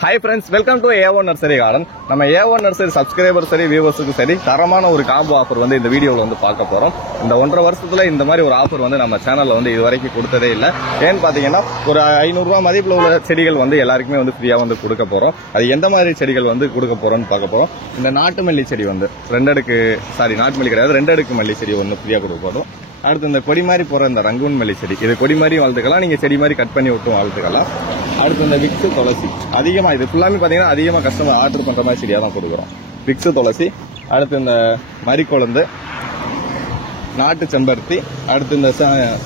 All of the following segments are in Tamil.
Hi friends, welcome to A1 Nursery Garden. நம்ம A1 Nursery subscribers சரி viewers-க்கு சரி தரமான ஒரு காம்போ ஆஃபர் வந்து இந்த வீடியோல வந்து பார்க்க போறோம். இந்த 1.5 வருஷத்துல இந்த மாதிரி ஒரு ஆஃபர் வந்து நம்ம சேனல்ல வந்து இதுவரைக்கும் கொடுத்ததே இல்ல. ஏன்னு பாத்தீங்கன்னா ஒரு 500 ரூபாய் மதிப்புல உள்ள செடிகள் வந்து எல்லாருக்குமே வந்து ஃப்ரீயா வந்து கொடுக்க போறோம். அது எந்த மாதிரி செடிகள் வந்து கொடுக்க போறோம்னு பார்க்க போறோம். இந்த நாட்டு மல்லி செடி வந்து நாட்டு மல்லி கிடையாது, 2 அடுக்கு மல்லி செடி வந்து ஃப்ரீயா கொடுக்க போறோம். அடுத்து இந்த கொடி மாதிரி போற இந்த ரங்கூன் மல்லி செடி, இது கொடி மாதிரி வளர்த்துக்கலாம், நீங்க செடி மாதிரி கட் பண்ணி விட்டு வளர்த்துக்கலாம். அடுத்து இந்த விக்ஸ் துளசி, அதிகமா இது ஃபுல்லாமே பாத்தீங்கன்னா அதிகமா கஸ்டமர் ஆர்டர் பண்ற மாதிரி செடியா தான் கொடுக்குறோம். விக்ஸ் துளசி, அடுத்து இந்த மரிக்கொழுந்து, நாட்டு செம்பருத்தி, அடுத்து இந்த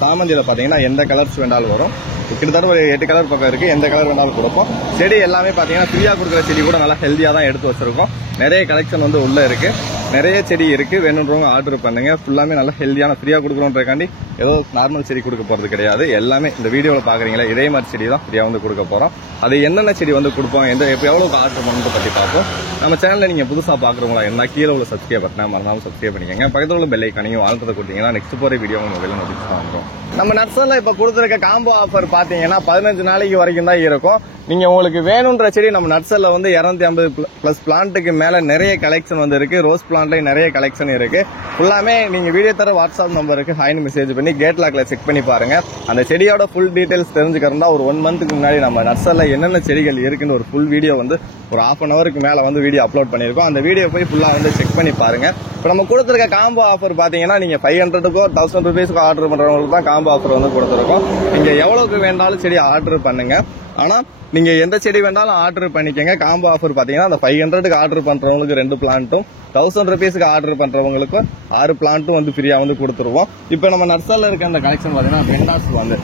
சாமந்தியில பாத்தீங்கன்னா எந்த கலர்ஸ் வேண்டாலும் வரும். கிட்டத்தட்ட ஒரு 8 கலர் பக்கம் இருக்கு, எந்த கலர் வேணாலும் கொடுப்போம். செடி எல்லாமே பாத்தீங்கன்னா ஃப்ரீயா கொடுக்குற செடி கூட நல்லா ஹெல்தியா தான் எடுத்து வச்சிருக்கோம். நிறைய கலெக்ஷன் வந்து உள்ள இருக்கு, நிறைய செடி இருக்கு, வேணுன்றவங்க ஆர்டர் பண்ணுங்க. ஃபுல்லாமே நல்லா ஹெல்தியான ஃப்ரீயா கொடுக்குறோன்றக்காண்டி ஏதோ நார்மல் செடி கொடுக்க போறது கிடையாது. எல்லாமே இந்த வீடியோவில் பாக்குறீங்களா இதே மாதிரி செடி தான் ஃப்ரீயா வந்து கொடுக்க போறோம். அது என்னென்ன செடி வந்து கொடுப்போம், எவ்வளவு ஆர்டர் பண்ணணும் பத்தி பார்ப்போம். நம்ம சேனல்ல நீங்க புதுசா பாக்குறவங்களா என்ன கீழே உள்ள சப்ஸ்கிரைப் பட்டனை மறக்காம சப்ஸ்கிரைப் பண்ணிக்கோங்க. பக்கத்துல உள்ள பெல் ஐகானையும் ஆல்ரெடி கொடுத்தீங்கன்னா நெக்ஸ்ட் போற வீடியோ உங்க மொபைல்ல நோட்டிஃபிகேஷன் வந்துடும். நம்ம நர்சரில இப்ப கொடுத்துருக்க காம்போ ஆஃபர் பாத்தீங்கன்னா 15 நாளைக்கு வரைக்கும் தான் இருக்கும். நீங்க உங்களுக்கு வேணும்ன்ற செடி நம்ம நர்சரில வந்து 250 பிளஸ் பிளான்ட்டுக்கு மேல நிறைய கலெக்ஷன் வந்து இருக்கு. ரோஸ் பிளான்ட்லயும் நிறைய கலெக்ஷன் இருக்கு. ஃபுல்லாமே நீங்க வீடியோ தர வாட்ஸ்அப் நம்பருக்கு ஹைன்னு மெசேஜ் பண்ணி கேட் லாக்ல செக் பண்ணி பாருங்க. அந்த செடியோட ஃபுல் டீடைல்ஸ் தெரிஞ்சுக்கிறதா ஒரு 1 மந்த்துக்கு முன்னாடி நம்ம நர்சரில என்னென்ன செடிகள் இருக்குன்னு ஒரு ஃபுல் வீடியோ வந்து ஒரு 1/2 ஹவருக்கு மேல வந்து வீடியோ அப்லோட் பண்ணிருக்கோம். அந்த வீடியோ போய் ஃபுல்லா வந்து செக் பண்ணி பாருங்க. இப்ப நம்ம கொடுத்துருக்க காம்போ ஆஃபர் பாத்தீங்கன்னா நீங்க 500க்கோ 1000 ரூபீஸ்க்கோ ஆர்டர் பண்றவங்களுக்கு தான் காம்போ ஆஃபர் வந்து கொடுத்துருக்கோம். நீங்க எவ்வளவுக்கு வேண்டாலும் செடி ஆர்டர் பண்ணுங்க. ஆனா நீங்க எந்த செடி வேண்டாலும் ஆர்டர் பண்ணிக்கங்க. காம்போ ஆஃபர் பாத்தீங்கன்னா அந்த 500க்கு ஆர்டர் பண்றவங்களுக்கு 2 பிளான்ட்டும் 1000 ரூபீஸ்க்கு ஆர்டர் பண்றவங்களுக்கு 6 பிளான்ட்டும் வந்து ஃப்ரீயா வந்து கொடுத்துருவோம். இப்ப நம்ம நர்சரில இருக்க அந்த கலெக்ஷன் பாத்தீங்கன்னா பெண்டாஸ் வந்து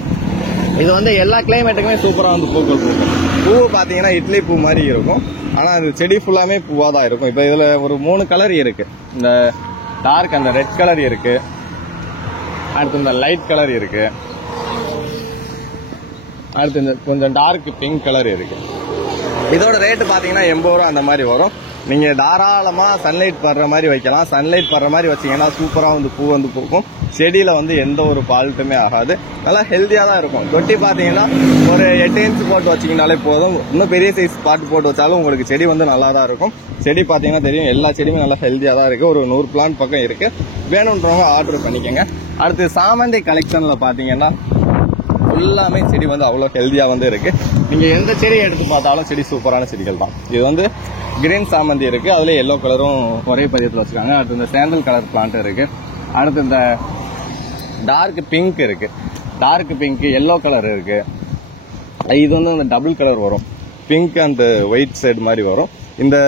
இது வந்து எல்லா கிளைமேட்டுக்குமே சூப்பரா வந்து பூக்கள் பூக்கும். பூ பாத்தீங்கன்னா இட்லி பூ மாதிரி இருக்கும், ஆனா அது செடி ஃபுல்லாமே பூவா தான் இருக்கும். இப்ப இதுல ஒரு 3 கலர் இருக்கு. இந்த டார்க் அந்த ரெட் கலர் இருக்கு, அடுத்து இந்த லைட் கலர் இருக்கு, அடுத்து இந்த கொஞ்சம் டார்க் பிங்க் கலர் இருக்கு. இதோட ரேட்டு பாத்தீங்கன்னா 80 ரூபா அந்த மாதிரி வரும். நீங்க தாராளமா சன்லைட் படுற மாதிரி வைக்கலாம். சன்லைட் படுற மாதிரி வச்சீங்கன்னா சூப்பரா வந்து பூ வந்து பூக்கும். செடியில வந்து எந்த ஒரு ஃபால்ட்டுமே ஆகாது, நல்லா ஹெல்தியா தான் இருக்கும். தொட்டி பாத்தீங்கன்னா ஒரு 8 இன்ச் போட்டு வச்சீங்கன்னாலே போதும். இன்னும் பெரிய சைஸ் பாட்டு போட்டு வச்சாலும் உங்களுக்கு செடி வந்து நல்லா தான் இருக்கும். செடி பாத்தீங்கன்னா தெரியும், எல்லா செடியுமே நல்லா ஹெல்தியா தான் இருக்கு. ஒரு 100 பிளான்ட் பக்கம் இருக்கு. வேணும்ன்றவங்க ஆர்டர் பண்ணிக்கோங்க. அடுத்து சாமந்தி கலெக்ஷன்ல பாத்தீங்கன்னா எல்லாமே செடி வந்து அவ்வளவு ஹெல்தியா வந்து இருக்கு. நீங்க எந்த செடி எடுத்து பார்த்தாலும் செடி சூப்பரான செடிகள் தான். இது வந்து கிரீன் சாமந்தி இருக்கு, அதுல எல்லோ கலரும் ஒரே பதியத்தில் வச்சிருக்காங்க. அடுத்து இந்த சாண்டல் கலர் பிளான்ட் இருக்கு. அடுத்து இந்த டார்க் பிங்க் இருக்கு, டார்க் பிங்க் எல்லோ கலர் இருக்கு. இது வந்து அந்த டபுள் கலர் வரும், பிங்க் அண்ட் ஒயிட் சைடு மாதிரி வரும். இந்த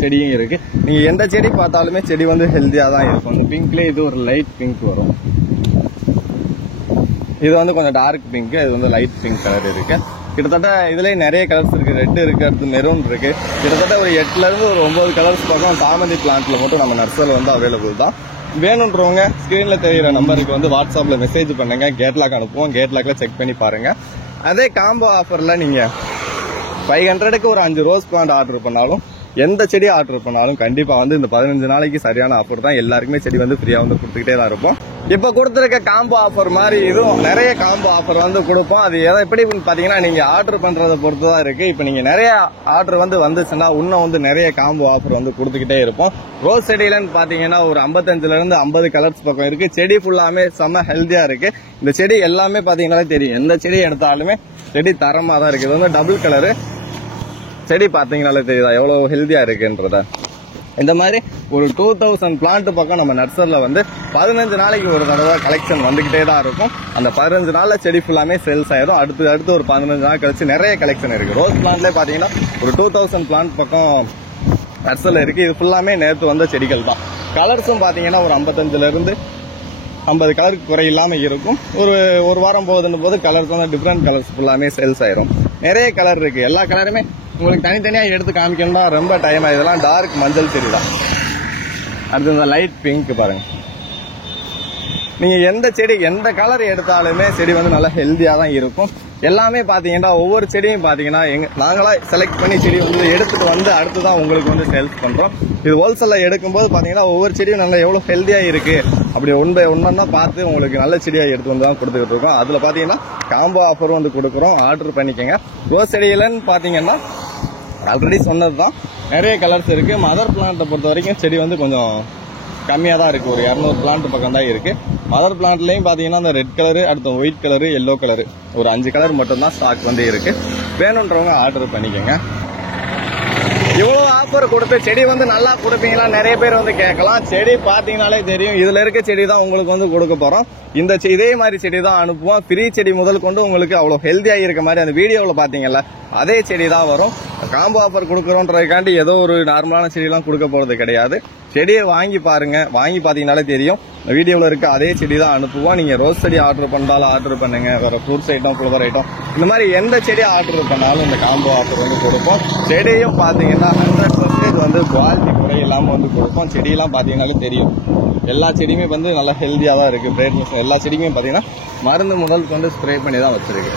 செடியும் இருக்கு. நீங்க எந்த செடி பார்த்தாலுமே செடி வந்து ஹெல்தியா தான் இருக்கும். இந்த பிங்க்ல இது ஒரு லைட் பிங்க் வரும், இது வந்து கொஞ்சம் டார்க் பிங்க், இது வந்து லைட் பிங்க் கலர் இருக்கு. கிட்டத்தட்ட இதுலயே நிறைய கலர்ஸ் இருக்கு. ரெட் இருக்கு, அடுத்து மெரூன் இருக்கு. கிட்டத்தட்ட ஒரு 8ல இருந்து ஒரு 9 கலர்ஸ் பக்கம் சாமந்தி பிளான்ட்ல மட்டும் நம்ம நர்சரில வந்து அவைலபிள் தான். வேணும்ன்றவங்க ஸ்கிரீன்ல தெரியுற நம்பருக்கு வந்து வாட்ஸ்அப்ல மெசேஜ் பண்ணுங்க, கேட்லாக் அனுப்புவோம். கேட்லாக்ல செக் பண்ணி பாருங்க. அதே காம்போ ஆஃபர்ல நீங்க 500க்கு ஒரு 5 ரோஸ் பிளான்ட் ஆர்டர் பண்ணாலும், எந்த செடி ஆர்டர் பண்ணாலும் கண்டிப்பா வந்து இந்த 15 நாளைக்கு சரியான ஆஃபர் தான். எல்லாருக்குமே செடி வந்து ஃப்ரீயா வந்து கொடுத்துக்கிட்டே தான் இருப்போம். இப்ப கொடுத்துருக்க காம்போ ஆஃபர் மாதிரி இதுவும் நிறைய காம்போ ஆஃபர் வந்து கொடுப்போம். அது எப்படி பாத்தீங்கன்னா நீங்க ஆர்டர் பண்றதை பொறுத்து தான் இருக்கு. இப்ப நீங்க நிறைய ஆர்டர் வந்து வந்துச்சுன்னா இன்னும் வந்து நிறைய காம்போ ஆஃபர் வந்து கொடுத்துக்கிட்டே இருப்போம். ரோஸ் செடியிலன்னு பாத்தீங்கன்னா ஒரு 55ல இருந்து 50 கலர்ஸ் பக்கம் இருக்கு. செடி ஃபுல்லாமே செம்ம ஹெல்தியா இருக்கு. இந்த செடி எல்லாமே பாத்தீங்கன்னா தெரியும், எந்த செடி எடுத்தாலுமே செடி தரமா தான் இருக்கு. இது வந்து டபுள் கலரு செடி பாத்தீங்கன்னாலே தெரியுதா எவ்வளவு ஹெல்தியா இருக்குன்றத. இந்த மாதிரி ஒரு 2000 பிளான்ட் பக்கம் நம்ம நர்சரில வந்து 15 நாளைக்கு ஒரு தடவை கலெக்ஷன் வந்துகிட்டே தான் இருக்கும். அந்த 15 நாள்ல செடி ஃபுல்லாமே சேல்ஸ் ஆயிடும். அடுத்து ஒரு 15 நாள் கழிச்சு நிறைய கலெக்ஷன் இருக்கு. ரோஸ் பிளான்ட்லேயே பாத்தீங்கன்னா ஒரு 2000 பிளான்ட் பக்கம் நர்சரில இருக்கு. இது ஃபுல்லாமே நேற்று வந்த செடிகள் தான். கலர்ஸும் பாத்தீங்கன்னா ஒரு 55ல இருந்து 50 கலருக்கு குறை இல்லாம இருக்கும். ஒரு வாரம் போகுதுன்னு போது கலர்ஸ் வந்து டிஃப்ரெண்ட் கலர்ஸ் ஃபுல்லாமே சேல்ஸ் ஆயிரும். நிறைய கலர் இருக்கு. எல்லா கலருமே உங்களுக்கு தனித்தனியா எடுத்து காமிக்கணும்னா ரொம்ப டைம் ஆகுது. இதெல்லாம் டார்க் மஞ்சள் செடி தான். அடுத்து இந்த லைட் பிங்க் பாருங்க. நீங்க எந்த செடி எந்த கலர் எடுத்தாலுமே செடி வந்து நல்லா ஹெல்தியா தான் இருக்கும். எல்லாமே பாத்தீங்கன்னா ஒவ்வொரு செடியும் பாத்தீங்கன்னா நாங்களா செலக்ட் பண்ணி செடி வந்து எடுத்துட்டு வந்து அடுத்துதான் உங்களுக்கு வந்து சேல்ஸ் பண்றோம். இது ஹோல்சேல்ல எடுக்கும்போது பாத்தீங்கன்னா ஒவ்வொரு செடியும் நல்லா எவ்வளவு ஹெல்தியா இருக்கு அப்படி ஒன்னா பார்த்து உங்களுக்கு நல்ல செடியா எடுத்து வந்து தான் கொடுத்துக்கிட்டு இருக்கோம். அதுல பாத்தீங்கன்னா காம்போ ஆஃபரும் வந்து கொடுக்குறோம். ஆர்டர் பண்ணிக்கங்க. ரோஸ் செடியிலன்னு பாத்தீங்கன்னா ஆல்ரெடி சொன்னது தான், நிறைய கலர்ஸ் இருக்கு. மதர் பிளான்ட்டை பொறுத்த வரைக்கும் செடி வந்து கொஞ்சம் கம்மியாக தான் இருக்கு. ஒரு 200 பிளான்ட் பக்கம் தான் இருக்கு. மதர் பிளான்ட்லயும் பாத்தீங்கன்னா அந்த ரெட் கலரு, அடுத்து ஒயிட் கலரு, எல்லோ கலரு, ஒரு 5 கலர் மட்டும் தான் ஸ்டாக் வந்து இருக்கு. வேணுன்றவங்க ஆர்டர் பண்ணிக்கோங்க. இவ்வளவு ஆஃபர் கொடுத்து செடி வந்து நல்லா கொடுப்பீங்களா நிறைய பேர் வந்து கேட்கலாம். செடி பாத்தீங்கன்னாலே தெரியும், இதுல இருக்க செடி தான் உங்களுக்கு வந்து கொடுக்க போறோம். இதே மாதிரி செடி தான் அனுப்புவோம். ஃப்ரீ செடி முதல் கொண்டு உங்களுக்கு அவ்வளவு ஹெல்த்தியா இருக்க மாதிரி அந்த வீடியோவில் பாத்தீங்கல்ல அதே செடி தான் வரும். காம்போ ஆஃபர் கொடுக்குறோன்றதுக்காண்டி ஏதோ ஒரு நார்மலான செடியெல்லாம் கொடுக்க போறது கிடையாது. செடியை வாங்கி பாருங்க, வாங்கி பாத்தீங்கன்னாலே தெரியும். வீடியோவில் இருக்க அதே செடி தான் அனுப்புவோம். நீங்க ரோஸ் செடி ஆர்டர் பண்ணாலும் ஆர்டர் பண்ணுங்க, வேற ஃப்ரூட்ஸ் ஐட்டம், ஃப்ளவர் ஐட்டம், இந்த மாதிரி எந்த செடி ஆர்டர் பண்ணாலும் இந்த காம்போ ஆஃபர் வந்து கொடுப்போம். செடியும் பாத்தீங்கன்னா 100% வந்து குவாலிட்டி குறை இல்லாம வந்து கொடுப்போம். செடியெல்லாம் பாத்தீங்கன்னாலே தெரியும், எல்லா செடியுமே வந்து நல்லா ஹெல்த்தியா தான் இருக்கு. பிரைட்னஸ் எல்லா செடியுமே பாத்தீங்கன்னா மருந்து முதல் கொண்டு ஸ்ப்ரே பண்ணி தான் வச்சிருக்கு.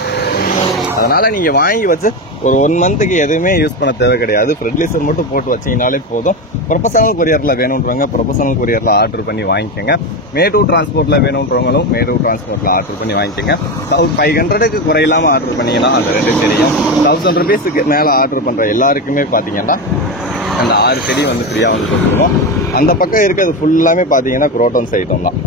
அதனால நீங்க வாங்கி வச்சு ஒரு 1 மந்த்துக்கு எதுவுமே யூஸ் பண்ண தேவை கிடையாது. ஃபெர்டிலைசர் மட்டும் போட்டு வச்சீங்கனாலே போதும். ப்ரொஃபஷனல் கொரியர்ல வேணும்ன்றவங்க ப்ரொஃபஷனல் கொரியர்ல ஆர்டர் பண்ணி வாங்கிக்கோங்க. மேட்டூர் டிரான்ஸ்போர்ட்ல வேணும்ன்றவங்களும் மேட்டூர் டிரான்ஸ்போர்ட்ல ஆர்டர் பண்ணி வாங்கிக்கோங்க. 500க்கு குறையில்லாம ஆர்டர் பண்ணீங்கன்னா அந்த 2 செடியும் 1000 ருபீஸுக்கு மேல ஆர்டர் பண்ற எல்லாருக்குமே பாத்தீங்கன்னா அந்த 6 செடி வந்து ஃப்ரீயா வந்து கொடுத்துருவோம். அந்த பக்கம் இருக்கிறது ஃபுல்லாமே பாத்தீங்கன்னா குரோட்டன்ஸ் ஐட்டம் தான்,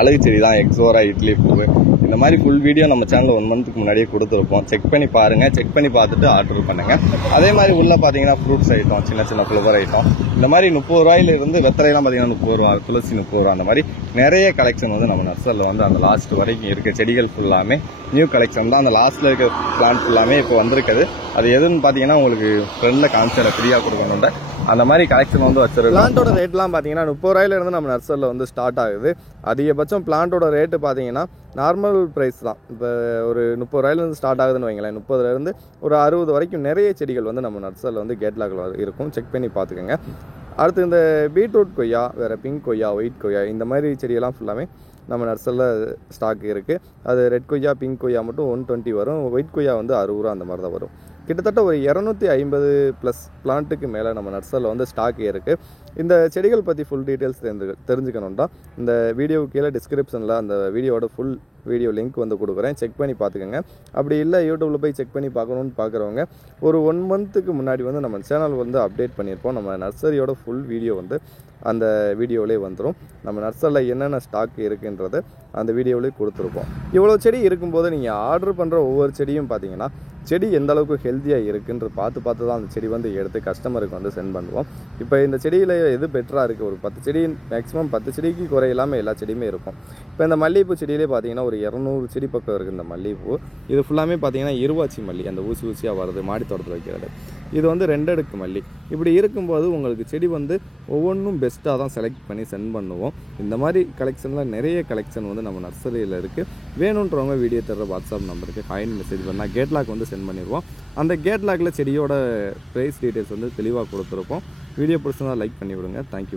அழகு செடி தான், எக்ஸோரா, இட்லி பூவு, இந்த மாதிரி ஃபுல் வீடியோ நம்ம சேனல் 1 மந்த்துக்கு முன்னாடியே கொடுத்துருப்போம். செக் பண்ணி பாருங்க, செக் பண்ணி பார்த்துட்டு ஆர்டர் பண்ணுங்க. அதே மாதிரி உள்ள பாத்தீங்கன்னா ஃப்ரூட்ஸ் ஐட்டம், சின்ன சின்ன ஃப்ளவர் ஐட்டம், இந்த மாதிரி 30 ரூபாயில இருந்து வெத்தலையெல்லாம் பாத்தீங்கன்னா 30 ரூபா, துளசி 30 ரூபா, அந்த மாதிரி நிறைய கலெக்ஷன் வந்து நம்ம நர்சரியில் வந்து அந்த லாஸ்ட் வரைக்கும் இருக்க செடிகள் ஃபுல்லாமே நியூ கலெக்ஷன் தான். அந்த லாஸ்ட்ல இருக்க பிளான்ட் ஃபுல்லாமே இப்போ வந்திருக்குது. அது எதுன்னு பாத்தீங்கன்னா உங்களுக்கு ஃப்ரெண்ட்ல காமிச்சு ஃப்ரீயா கொடுக்கணுன்ற அந்த மாதிரி கலெக்ஷன் வந்து வச்சிருக்கோம். பிளான்ட்டோட ரேட்லாம் பாத்தீங்கன்னா 30 ரூபாயில இருந்து நம்ம நர்சரியில் வந்து ஸ்டார்ட் ஆகுது. அதிகபட்சம் பிளான்ட்டோட ரேட்டு பாத்தீங்கன்னா நார்மல் பிரைஸ் தான். இப்போ ஒரு 30 ரூபாயிலிருந்து ஸ்டார்ட் ஆகுதுன்னு வைங்களேன். 30லேருந்து ஒரு 60 வரைக்கும் நிறைய செடிகள் வந்து நம்ம நர்சரியில் வந்து கேட்லாகில் இருக்கும். செக் பண்ணி பார்த்துக்கோங்க. அடுத்து இந்த பீட்ரூட் கொய்யா, வேறு பிங்க் கொய்யா, ஒயிட் கொய்யா, இந்த மாதிரி செடியெல்லாம் ஃபுல்லாமே நம்ம நர்சரியில் ஸ்டாக் இருக்குது. அது ரெட் கொய்யா, பிங்க் கொய்யா மட்டும் 120 வரும். ஒயிட் கொய்யா வந்து 60 ரூபா அந்த மாதிரி தான் வரும். கிட்டத்தட்ட ஒரு 250+ பிளான்ட்டுக்கு மேலே நம்ம நர்சரியில் வந்து ஸ்டாக் இருக்குது. இந்த செடிகள் பற்றி ஃபுல் டீட்டெயில்ஸ் தெரிஞ்சுக்கணுன்னா இந்த வீடியோ கீழே டிஸ்கிரிப்ஷனில் அந்த வீடியோட ஃபுல் வீடியோ லிங்க் வந்து கொடுக்குறேன். செக் பண்ணி பார்த்துக்கோங்க. அப்படி இல்லை யூடியூப்பில் போய் செக் பண்ணி பார்க்கணுன்னு பார்க்குறவங்க ஒரு 1 மந்த்துக்கு முன்னாடி வந்து நம்ம சேனல் வந்து அப்டேட் பண்ணியிருப்போம். நம்ம நர்சரியோட ஃபுல் வீடியோ வந்து அந்த வீடியோவிலே வந்துடும். நம்ம நர்சரியில் என்னென்ன ஸ்டாக் இருக்குன்றது அந்த வீடியோவிலே கொடுத்துருப்போம். இவ்வளோ செடி இருக்கும்போது நீங்கள் ஆர்டர் பண்ணுற ஒவ்வொரு செடியும் பார்த்தீங்கன்னா செடி எந்த அளவுக்கு ஹெல்த்தியாக இருக்குன்ற பார்த்து தான் அந்த செடி வந்து எடுத்து கஸ்டமருக்கு வந்து சென்ட் பண்ணுவோம். இப்போ இந்த செடியில் எது பெட்டராக இருக்குது, ஒரு 10 செடி, மேக்ஸிமம் 10 செடிக்கு குறையில்லாமல் எல்லா செடியுமே இருக்கும். இப்போ இந்த மல்லிகைப்பூ செடியிலே பார்த்தீங்கன்னா ஒரு 200 செடி பக்கம் இருக்குது. இந்த மல்லிகைப்பூ இது ஃபுல்லாமே பார்த்தீங்கன்னா இருவாச்சி மல்லி, அந்த ஊசியாக வருது மாடி தோட்டத்தில் வைக்கிறது. இது வந்து 2 அடுக்கு மல்லி. இப்படி இருக்கும்போது உங்களுக்கு செடி வந்து ஒவ்வொன்றும் பெஸ்ட்டாக தான் செலக்ட் பண்ணி சென்ட் பண்ணுவோம். இந்த மாதிரி கலெக்ஷனில் நிறைய கலெக்ஷன் வந்து நம்ம நர்சரியில் இருக்குது. வேணுன்றவங்க வீடியோ தர்ற வாட்ஸ்அப் நம்பருக்கு ஹாய்னு மெசேஜ் பண்ணால் கேட்லாக் வந்து சென்ட் பண்ணிடுவோம். அந்த கேட்லாகில் செடியோட ப்ரைஸ் டீட்டெயில்ஸ் வந்து தெளிவாக கொடுத்துருப்போம். வீடியோ பிடிச்சதா லைக் பண்ணி விடுங்க. தேங்க்யூ.